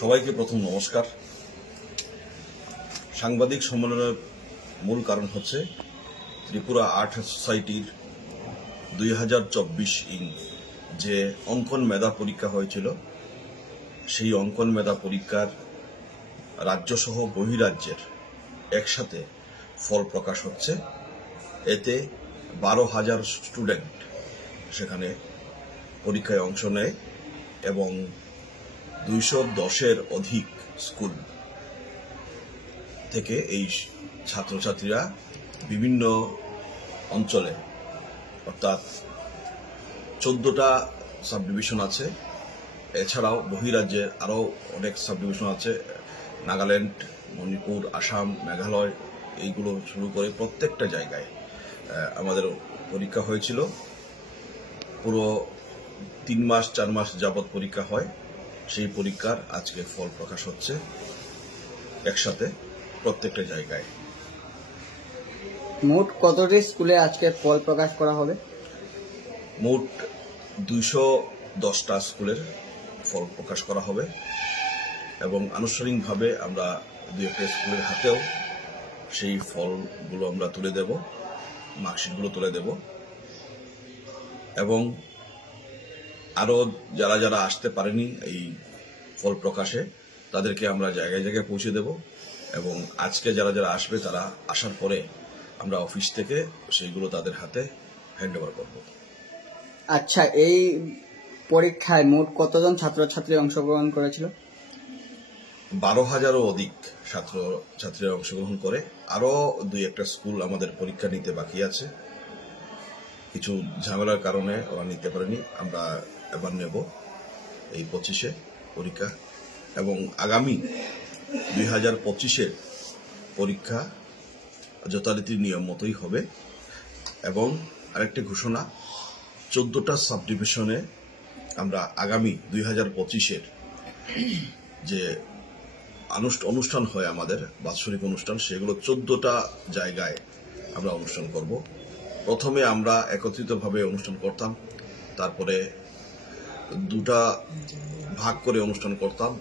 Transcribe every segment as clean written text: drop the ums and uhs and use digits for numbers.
সবাইকে প্রথম নমস্কার। সাংবাদিক সম্মেলনের মূল কারণ হচ্ছে ত্রিপুরা আর্ট সোসাইটির 2024 যে অঙ্কন মেধা পরীক্ষা হয়েছিল, সেই অঙ্কন মেধা পরীক্ষার রাজ্যসহ বহিরাজ্যের একসাথে ফল প্রকাশ হচ্ছে। এতে 12,000 স্টুডেন্ট সেখানে পরীক্ষায় অংশ নেয় এবং 210-এর অধিক স্কুল থেকে এই ছাত্রছাত্রীরা বিভিন্ন অঞ্চলে, অর্থাৎ 14টা সাব ডিভিশন আছে, এছাড়াও বহিরাজ্যে আরও অনেক সাব ডিভিশন আছে, নাগাল্যান্ড, মণিপুর, আসাম, মেঘালয়, এইগুলো শুরু করে প্রত্যেকটা জায়গায় আমাদের পরীক্ষা হয়েছিল। পুরো 3 মাস 4 মাস যাবৎ পরীক্ষা হয়। সেই পরীক্ষার আজকে ফল প্রকাশ হচ্ছে একসাথে প্রত্যেকটা জায়গায়। মোট কতটি স্কুলে আজকে ফল প্রকাশ করা হবে? মোট 210টা স্কুলের ফল প্রকাশ করা হবে এবং আনুষ্ঠানিকভাবে আমরা 2-1টা স্কুলের হাতেও সেই ফলগুলো আমরা তুলে দেব, মার্কশিটগুলো তুলে দেব এবং আরও যারা যারা আসতে পারেনি এই ফল প্রকাশে তাদেরকে আমরা জায়গায় জায়গায় পৌঁছে দেব এবং আজকে যারা যারা আসবে তারা আসার পরে আমরা অফিস থেকে সেইগুলো তাদের হাতে হ্যান্ড ওভার করব। আচ্ছা, এই পরীক্ষায় মোট কতজন ছাত্রছাত্রী অংশগ্রহণ করেছিল? 12,000-এরও অধিক ছাত্রছাত্রীরা অংশগ্রহণ করে। আরও 2-1টা স্কুল আমাদের পরীক্ষা নিতে বাকি আছে, কিছু ঝামেলার কারণে ওরা নিতে পারেনি। আমরা এবার নেব এই 25-এ পরীক্ষা এবং আগামী 2025-এর পরীক্ষা যথারীতি নিয়ম মতোই হবে। এবং আরেকটি ঘোষণা, 14টা সাব ডিভিশনে আমরা আগামী 2025-এর যে অনুষ্ঠান হয় আমাদের বাৎসরিক অনুষ্ঠান, সেগুলো 14টা জায়গায় আমরা অনুষ্ঠান করব। প্রথমে আমরা একত্রিতভাবে অনুষ্ঠান করতাম, তারপরে 2টা ভাগ করে অনুষ্ঠান করতাম।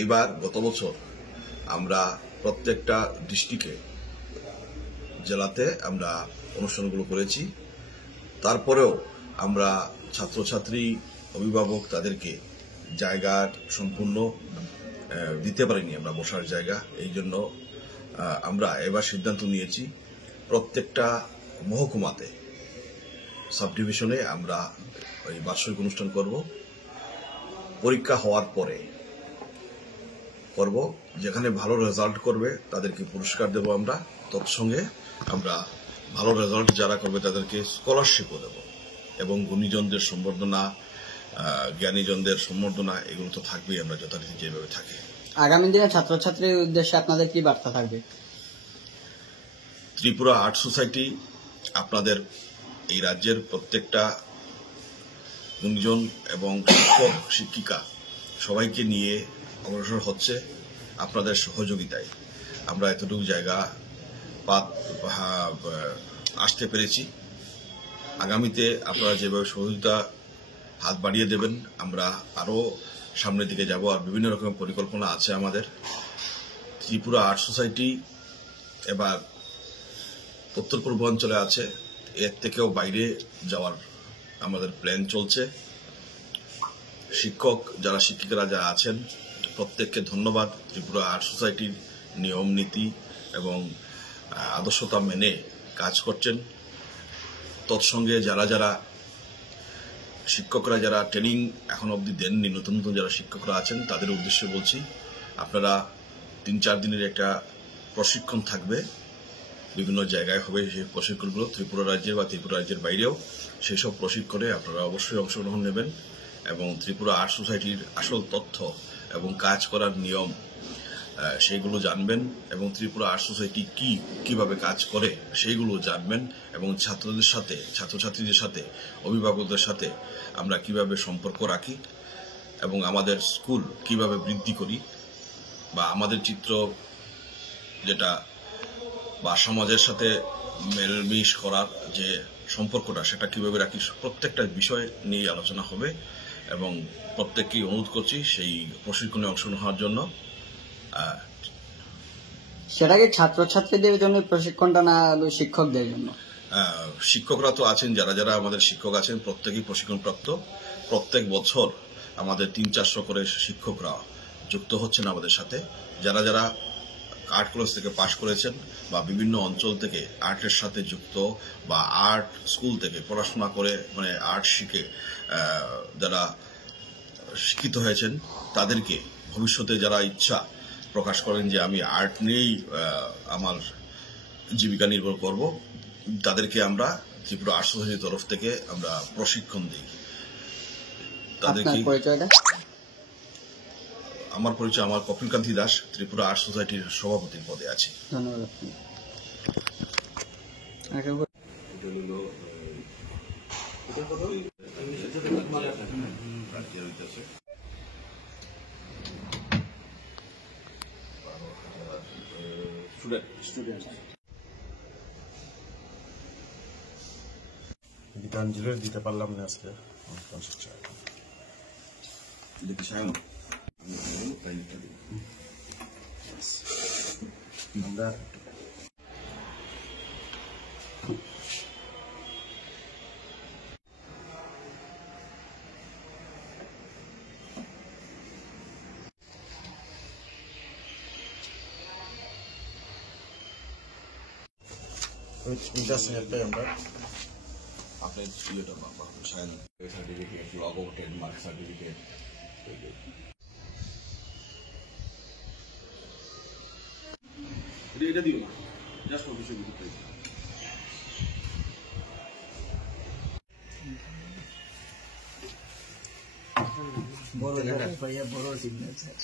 এইবার গত বছর আমরা প্রত্যেকটা ডিস্ট্রিক্টে, জেলাতে আমরা অনুষ্ঠানগুলো করেছি। তারপরেও আমরা ছাত্রছাত্রী, অভিভাবক তাদেরকে জায়গা সম্পূর্ণ দিতে পারিনি, আমরা বসার জায়গা। এই জন্য আমরা এবার সিদ্ধান্ত নিয়েছি প্রত্যেকটা মহকুমাতে, সাব ডিভিশনে আমরা ওই বার্ষিক অনুষ্ঠান করব। পরীক্ষা হওয়ার পরে করব, যেখানে ভালো রেজাল্ট করবে তাদেরকে পুরস্কার দেব আমরা। তৎসঙ্গে আমরা ভালো রেজাল্ট যারা করবে তাদেরকে স্কলারশিপও দেব এবং গুণীজনদের সম্বর্ধনা, জ্ঞানীজনদের সম্বর্ধনা, এগুলো তো থাকবেই, আমরা যথারীতি যেভাবে থাকে। আগামী দিনে ছাত্রছাত্রীর উদ্দেশ্যে আপনাদের কি বার্তা থাকবে? ত্রিপুরা আর্ট সোসাইটি আপনাদের এই রাজ্যের প্রত্যেকটা গুণীজন এবং শিক্ষক শিক্ষিকা সবাইকে নিয়ে অগ্রসর হচ্ছে আপনাদের সহযোগিতায়। আমরা এতটুকু জায়গা আসতে পেরেছি। আগামীতে আপনারা যেভাবে সহযোগিতা হাত বাড়িয়ে দেবেন, আমরা আরও সামনের দিকে যাব। আর বিভিন্ন রকমের পরিকল্পনা আছে আমাদের। ত্রিপুরা আর্ট সোসাইটি এবার উত্তর পূর্বাঞ্চলে আছে, এর থেকেও বাইরে যাওয়ার আমাদের প্ল্যান চলছে। শিক্ষক যারা, শিক্ষিকারা যারা আছেন, প্রত্যেককে ধন্যবাদ। ত্রিপুরা আর্ট সোসাইটির নিয়ম নীতি এবং আদর্শতা মেনে কাজ করছেন। তৎসঙ্গে যারা যারা শিক্ষকরা যারা ট্রেনিং এখন অবধি দেননি, নতুন নতুন যারা শিক্ষকরা আছেন, তাদের উদ্দেশ্যে বলছি, আপনারা 3-4 দিনের একটা প্রশিক্ষণ থাকবে, বিভিন্ন জায়গায় হবে সেই প্রশিক্ষণগুলো, ত্রিপুরা রাজ্যে বা ত্রিপুরা রাজ্যের বাইরেও। সেই সব প্রশিক্ষণে আপনারা অবশ্যই অংশগ্রহণ নেবেন এবং ত্রিপুরা আর্ট সোসাইটির আসল তথ্য এবং কাজ করার নিয়ম সেইগুলো জানবেন এবং ত্রিপুরা আর্ট সোসাইটি কিভাবে কাজ করে সেইগুলো জানবেন এবং ছাত্রদের সাথে, ছাত্রছাত্রীদের সাথে, অভিভাবকদের সাথে আমরা কিভাবে সম্পর্ক রাখি এবং আমাদের স্কুল কিভাবে বৃদ্ধি করি, বা আমাদের চিত্র যেটা বা সমাজের সাথে মেলমিশ করার যে সম্পর্কটা, সেটা কিভাবে রাখি, প্রত্যেকটা বিষয় নিয়ে আলোচনা হবে এবং প্রত্যেককেই অনুরোধ করছি সেই প্রশিক্ষণে অংশগ্রহণ হওয়ার জন্য। সেটা কি ছাত্রছাত্রীদের জন্য প্রশিক্ষণটা না শিক্ষকদের জন্য? শিক্ষকরা তো আছেন, যারা যারা আমাদের শিক্ষক আছেন প্রত্যেকেই প্রশিক্ষণপ্রাপ্ত। প্রত্যেক বছর আমাদের 300-400 করে শিক্ষকরা যুক্ত হচ্ছেন আমাদের সাথে, যারা যারা আর্ট কলেজ থেকে পাশ করেছেন বা বিভিন্ন অঞ্চল থেকে আর্টের সাথে যুক্ত বা আর্ট স্কুল থেকে পড়াশোনা করে মানে আর্ট শিখে যারা শিক্ষিত হয়েছেন, তাদেরকে ভবিষ্যতে যারা ইচ্ছা প্রকাশ করেন যে আমি আর্ট নিয়েই আমার জীবিকা নির্ভর করব, তাদেরকে আমরা ত্রিপুরা আর্ট সোসাইটির তরফ থেকে আমরা প্রশিক্ষণ দিই। তাদেরকে আমার পরিচয়, আমার কপিলকান্তি দাস, ত্রিপুরা আর্ট সোসাইটির সভাপতির পদে আছি। ধন্যবাদ। গীতাঞ্জলি দিতে পারলাম না আজকে। আমরা আপনার ইয়েটা সার্টিফিকেট, লগো, ট্রেডমার্ক সার্টিফিকেট। এটা দিও না, জাস্ট অফিসে ভিজিট করি। বড় সিগনেচার